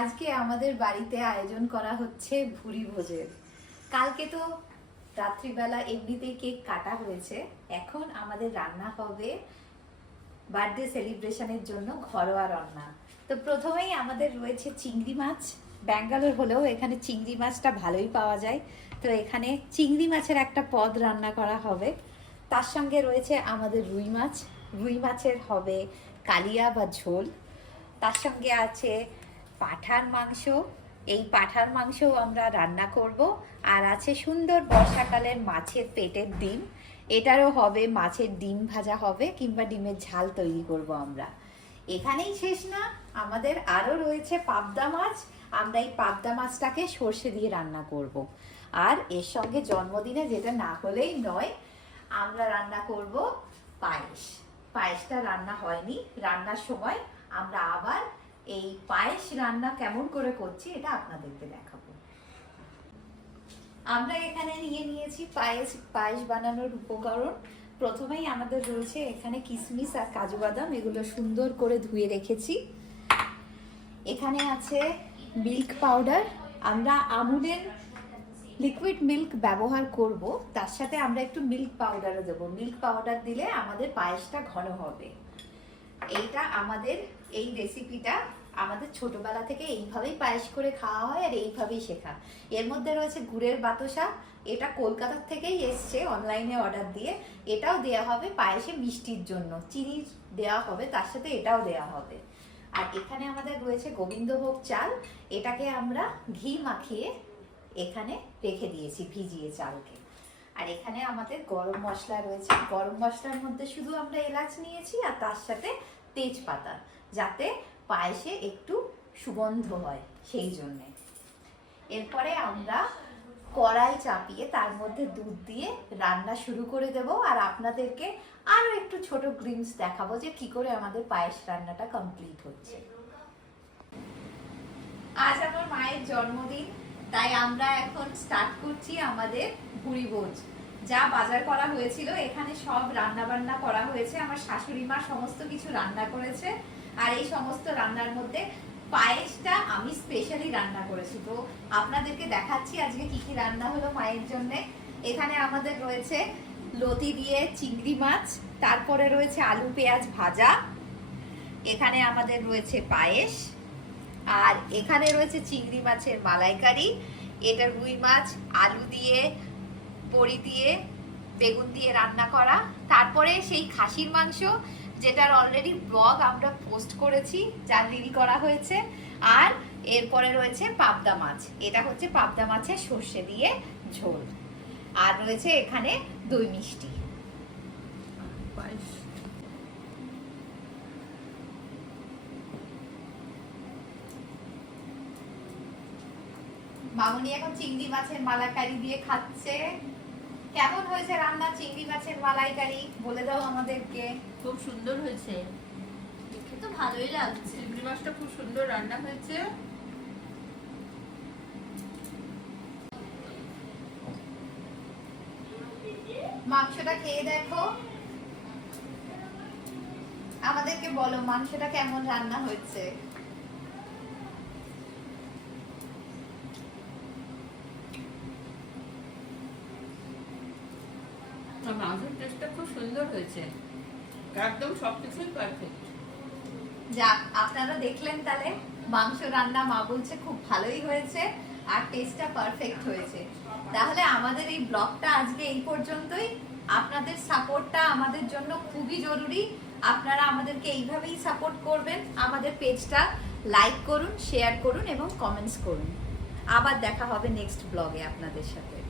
আজকে আমাদের বাড়িতে আয়োজন করা হচ্ছে ভুরি ভোজের। কালকে তো রাত্রিবেলা এমনিতেই কেক কাটা হয়েছে। এখন আমাদের রান্না হবে বার্থডে সেলিব্রেশনের জন্য ঘরোয়া রান্না। তো প্রথমেই আমাদের রয়েছে চিংড়ি মাছ। ব্যাঙ্গালোর হলেও এখানে চিংড়ি মাছটা ভালোই পাওয়া যায়। তো এখানে চিংড়ি মাছের একটা পদ রান্না করা হবে। তার সঙ্গে রয়েছে আমাদের রুই মাছ। রুই মাছের হবে কালিয়া বা ঝোল। তার সঙ্গে আছে পাঠার মাংস। এই পাঠার মাংসও আমরা রান্না করব। আর আছে সুন্দর বর্ষাকালের মাছের পেটের ডিম। এটারও হবে মাছের ডিম ভাজা হবে কিংবা ডিমের ঝাল তৈরি করব আমরা। এখানেই শেষ না। আমাদের আরও রয়েছে পাবদা মাছ। আমরা এই পাবদা মাছটাকে সর্ষে দিয়ে রান্না করব। আর এর সঙ্গে জন্মদিনে যেটা না হলেই নয়, আমরা রান্না করব পায়েস। পায়েসটা রান্না হয়নি। রান্নার সময় আমরা আবার এই পায়েস রান্না কেমন করে করছি এটা আপনাদেরকে দেখাবো। আমরা এখানে নিয়ে নিয়েছি পায়েস পায়েস বানানোর উপকরণ। প্রথমেই আমাদের রয়েছে এখানে কিশমিশ আর কাজু বাদাম, এগুলো সুন্দর করে ধুয়ে রেখেছি। এখানে আছে মিল্ক পাউডার। আমরা আমুলের লিকুইড মিল্ক ব্যবহার করব, তার সাথে আমরা একটু মিল্ক পাউডারও দেবো। মিল্ক পাউডার দিলে আমাদের পায়েসটা ঘন হবে। এইটা আমাদের এই রেসিপিটা আমাদের ছোটবেলা থেকে এইভাবেই পায়েস করে খাওয়া হয় আর এইভাবেই শেখা। এর মধ্যে রয়েছে গুড়ের বাতাসা এটা কলকাতার থেকেই এসছে অনলাইনে অর্ডার দিয়ে। এটাও দেয়া হবে পায়েসে মিষ্টির জন্য। চিনি দেওয়া হবে, তার সাথে এটাও দেয়া হবে। আর এখানে আমাদের রয়েছে গোবিন্দভোগ চাল। এটাকে আমরা ঘি মাখিয়ে এখানে রেখে দিয়েছি ভিজিয়ে চালকে। আর এখানে আমাদের গরম মশলা রয়েছে। গরম মশলার মধ্যে শুধু আমরা এলাচ নিয়েছি আর তার সাথে তেজপাতা, যাতে পায়েসে একটু সুগন্ধ হয় সেই জন্যে। এরপরে আমরা কড়াই চাপিয়ে তার মধ্যে দুধ দিয়ে রান্না শুরু করে দেব আর আপনাদেরকে আরও একটু ছোট গ্রিমস দেখাবো যে কি করে আমাদের পায়েস রান্নাটা কমপ্লিট হচ্ছে। আজ আমার মায়ের জন্মদিন, তাই আমরা এখন স্টার্ট করছি আমাদের ভুড়ি ভোজ। যা বাজার করা হয়েছিল, এখানে সব রান্না বান্না করা হয়েছে। আমার শাশুড়ি মা সমস্ত কিছু রান্না করেছে। আর এই সমস্ত রান্নার মধ্যে পায়েসটা আমি স্পেশালি রান্না করেছি। তো আপনাদেরকে দেখাচ্ছি আজকে কি কি রান্না হলো মায়ের জন্য। এখানে আমাদের রয়েছে লতি দিয়ে চিংড়ি মাছ, তারপরে রয়েছে আলু পেঁয়াজ ভাজা। এখানে আমাদের রয়েছে পায়েস। আর এখানে রয়েছে চিংড়ি মাছের মালাইকারি। এটা রুই মাছ, আলু দিয়ে বড়ি দিয়ে, বেগুন দিয়ে রান্না করা। তারপরে সেই খাসির মাংস, যেটার অলরেডি ব্লগ আমরা পোস্ট করেছি, যার রিল করা হয়েছে। আর এরপরে রয়েছে পাবদা মাছ। এটা হচ্ছে পাবদা মাছের সর্ষে দিয়ে ঝোল। আর রয়েছে এখানে দই মিষ্টি। মামুনি এখন চিংড়ি মাছের মালাকারি দিয়ে খাচ্ছে। কেমন হয়েছে রান্না? চিংড়ি মাছের মালাইকারি বলে দাও আমাদেরকে। খুব সুন্দর হয়েছে। দেখে তো ভালোই লাগছে। চিংড়ি মাছটা খুব সুন্দর রান্না হয়েছে। মাংসটা খেয়ে দেখো। আমাদেরকে বলো মাংসটা কেমন রান্না হয়েছে? মাংসের টেস্টটা খুব সুন্দর হয়েছে। একদম সব কিছুই পারফেক্ট যাক আপনারা দেখলেন তাহলে, মাংস রান্না মা বলছে খুব ভালোই হয়েছে, আর টেস্টটা পারফেক্ট হয়েছে। তাহলে আমাদের এই ব্লগটা আজকে এই পর্যন্তই। আপনাদের সাপোর্টটা আমাদের জন্য খুবই জরুরি। আপনারা আমাদেরকে এইভাবেই সাপোর্ট করবেন। আমাদের পেজটা লাইক করুন শেয়ার করুন এবং কমেন্টস করুন। আবার দেখা হবে নেক্সট ব্লগে আপনাদের সাথে।